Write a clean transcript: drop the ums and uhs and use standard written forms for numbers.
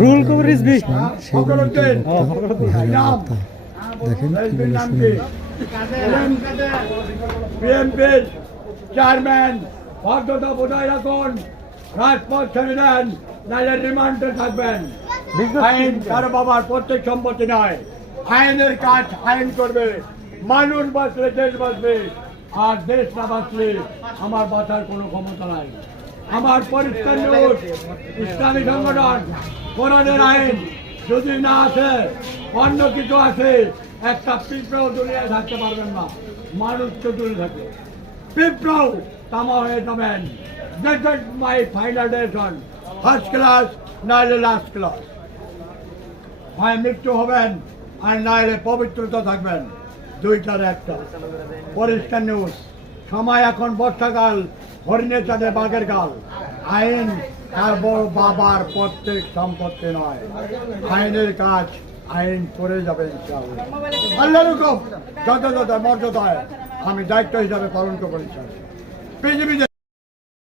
Rule cover Rizvi দেখেন বিএনপির chairman ভদ্রতা বজায় রাখুন, রাজপথ ছেড়ে দেন, নাহলে রিমান্ডে থাকবেন। আইন কারো বাবার প্রত্যেক সম্পত্তি নয়, আইনের কাজ আইন করবে। মানুষ বাঁচলে দেশ বাঁচবে, আর দেশ না বাঁচলে আমার বাঁচার কোনো ক্ষমতা নাই। আমার পরিষ্কার নিউজ, ইসলামী সংগঠন, কোরআনের আইন যদি না আসে, অন্য কিছু আছে, একটা পিঁপড়াও দুনিয়ায় থাকতে পারবেন না। মানুষ চতুর্থ থাকে, পিঁপড়াও তামা হয়ে যাবেন। This is my final decision. First class নাহলে লাস্ট ক্লাস। হয় মৃত্যু হবেন আর নাহলে পবিত্রতা থাকবেন, দুইটার একটা। পরিষ্কার নিউজ, সময় এখন বর্ষাকাল, হরিণের চাঁদে বাঘের কাল। আইন তার বড় বাবার প্রত্যেক সম্পত্তি নয়, আইনের কাজ আইন করে যাবে ইনশাআল্লাহ। আল্লাহর হুকুম যথাযথ মর্যাদায় আমি দায়িত্ব হিসাবে পালন করবো ইনশাআল্লাহ। পৃথিবীতে